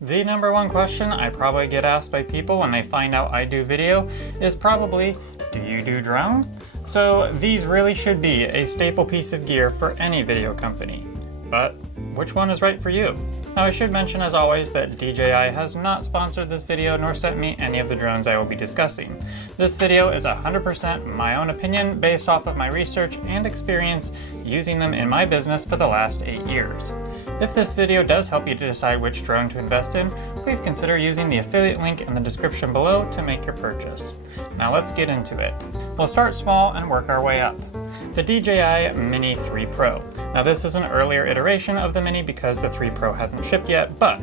The number one question I probably get asked by people when they find out I do video is probably, do you do drone? So these really should be a staple piece of gear for any video company. But which one is right for you? Now I should mention as always that DJI has not sponsored this video nor sent me any of the drones I will be discussing. This video is 100% my own opinion based off of my research and experience using them in my business for the last 8 years. If this video does help you to decide which drone to invest in, please consider using the affiliate link in the description below to make your purchase. Now let's get into it. We'll start small and work our way up. The DJI Mini 3 Pro. Now this is an earlier iteration of the Mini because the 3 Pro hasn't shipped yet, but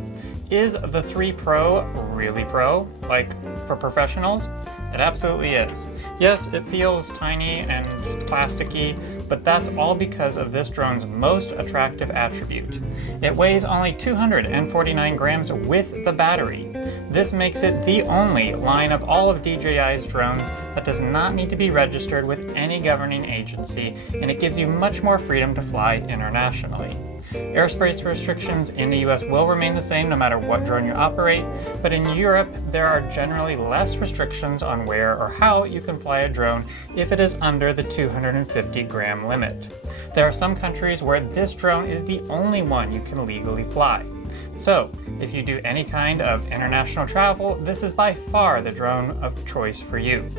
is the 3 Pro really pro, like for professionals? It absolutely is. Yes, it feels tiny and plasticky, but that's all because of this drone's most attractive attribute. It weighs only 249 grams with the battery. This makes it the only line of all of DJI's drones that does not need to be registered with any governing agency, and it gives you much more freedom to fly internationally. Airspace restrictions in the US will remain the same no matter what drone you operate, but in Europe there are generally less restrictions on where or how you can fly a drone if it is under the 250 gram limit. There are some countries where this drone is the only one you can legally fly. So, if you do any kind of international travel, this is by far the drone of choice for you.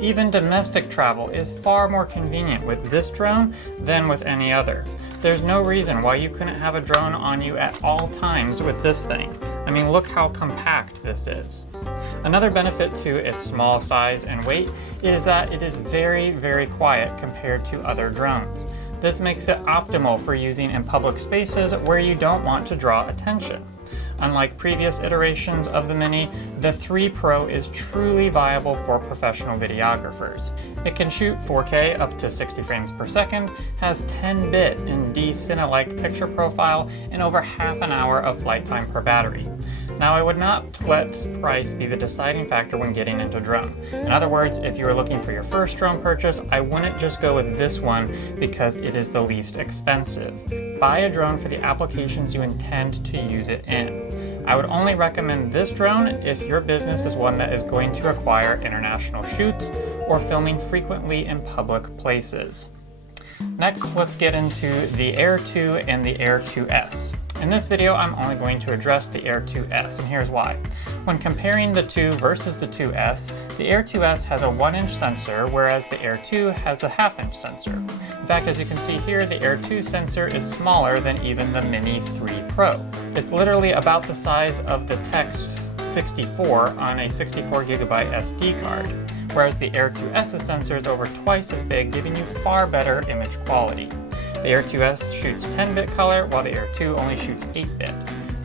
Even domestic travel is far more convenient with this drone than with any other. There's no reason why you couldn't have a drone on you at all times with this thing. I mean, look how compact this is. Another benefit to its small size and weight is that it is very, very quiet compared to other drones. This makes it optimal for using in public spaces where you don't want to draw attention. Unlike previous iterations of the Mini, the 3 Pro is truly viable for professional videographers. It can shoot 4K up to 60 frames per second, has 10-bit in D-Cine-like picture profile, and over half an hour of flight time per battery. Now, I would not let price be the deciding factor when getting into drone. In other words, if you are looking for your first drone purchase, I wouldn't just go with this one because it is the least expensive. Buy a drone for the applications you intend to use it in. I would only recommend this drone if your business is one that is going to require international shoots or filming frequently in public places. Next, let's get into the Air 2 and the Air 2S. In this video, I'm only going to address the Air 2S, and here's why. When comparing the 2 versus the 2S, the Air 2S has a 1-inch sensor, whereas the Air 2 has a half-inch sensor. In fact, as you can see here, the Air 2 sensor is smaller than even the Mini 3 Pro. It's literally about the size of the Text 64 on a 64 gigabyte SD card, whereas the Air 2S's sensor is over twice as big, giving you far better image quality. The Air 2S shoots 10-bit color, while the Air 2 only shoots 8-bit.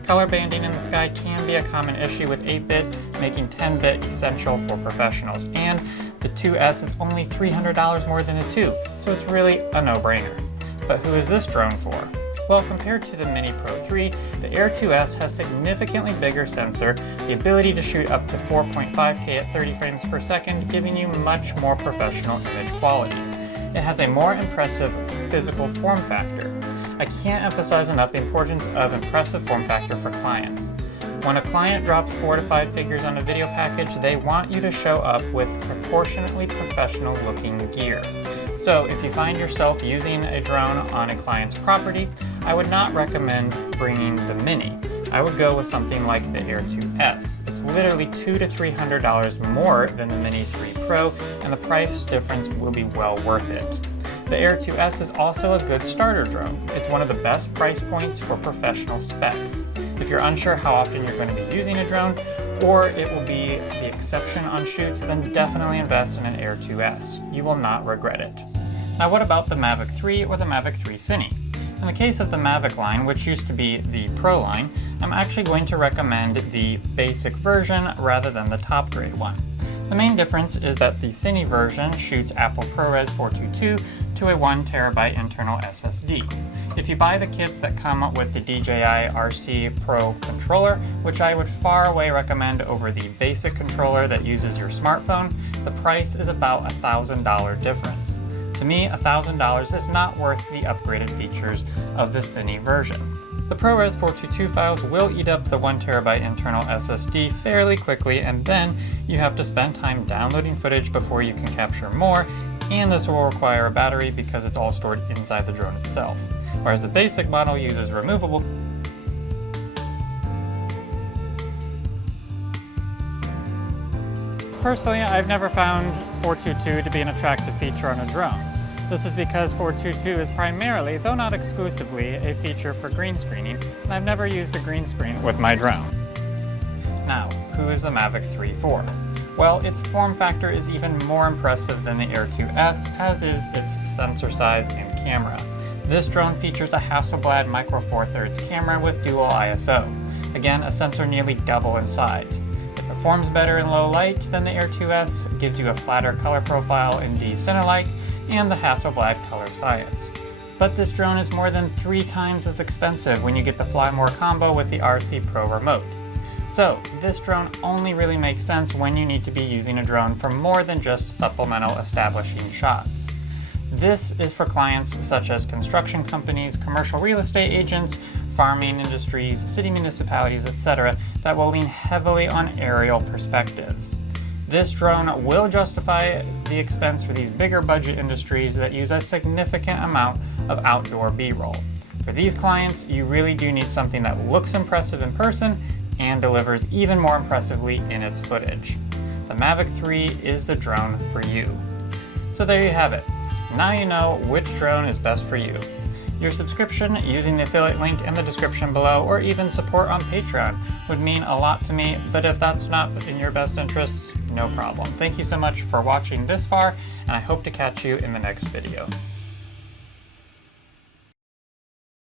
Color banding in the sky can be a common issue with 8-bit, making 10-bit essential for professionals, and the 2S is only $300 more than the 2, so it's really a no-brainer. But who is this drone for? Well, compared to the Mini Pro 3, the Air 2S has significantly bigger sensor, the ability to shoot up to 4.5K at 30 frames per second, giving you much more professional image quality. It has a more impressive physical form factor. I can't emphasize enough the importance of impressive form factor for clients. When a client drops 4 to 5 figures on a video package, they want you to show up with proportionately professional looking gear. So if you find yourself using a drone on a client's property, I would not recommend bringing the Mini. I would go with something like the Air 2S. It's literally $200 to $300 more than the Mini 3 Pro, and the price difference will be well worth it. The Air 2S is also a good starter drone. It's one of the best price points for professional specs. If you're unsure how often you're going to be using a drone, or it will be the exception on shoots, then definitely invest in an Air 2S. You will not regret it. Now what about the Mavic 3 or the Mavic 3 Cine? In the case of the Mavic line, which used to be the Pro line, I'm actually going to recommend the basic version rather than the top grade one. The main difference is that the Cine version shoots Apple ProRes 422 to a 1TB internal SSD. If you buy the kits that come with the DJI RC Pro controller, which I would far away recommend over the basic controller that uses your smartphone, the price is about $1,000 difference. To me, $1,000 is not worth the upgraded features of the Cine version. The ProRes 422 files will eat up the 1TB internal SSD fairly quickly, and then you have to spend time downloading footage before you can capture more, and this will require a battery because it's all stored inside the drone itself. Whereas the basic model uses removable. Personally, I've never found 422 to be an attractive feature on a drone. This is because 422 is primarily, though not exclusively, a feature for green screening, and I've never used a green screen with my drone. Now, who is the Mavic 3 for? Well, its form factor is even more impressive than the Air 2S, as is its sensor size and camera. This drone features a Hasselblad Micro Four Thirds camera with dual ISO. Again, a sensor nearly double in size. It performs better in low light than the Air 2S, gives you a flatter color profile in D-Cinelight, and the Hasselblad Color Science. But this drone is more than 3 times as expensive when you get the Fly More combo with the RC Pro remote. So this drone only really makes sense when you need to be using a drone for more than just supplemental establishing shots. This is for clients such as construction companies, commercial real estate agents, farming industries, city municipalities, etc. that will lean heavily on aerial perspectives. This drone will justify the expense for these bigger budget industries that use a significant amount of outdoor B-roll. For these clients, you really do need something that looks impressive in person and delivers even more impressively in its footage. The Mavic 3 is the drone for you. So there you have it. Now you know which drone is best for you. Your subscription using the affiliate link in the description below, or even support on Patreon, would mean a lot to me, but if that's not in your best interests, no problem. Thank you so much for watching this far, and I hope to catch you in the next video.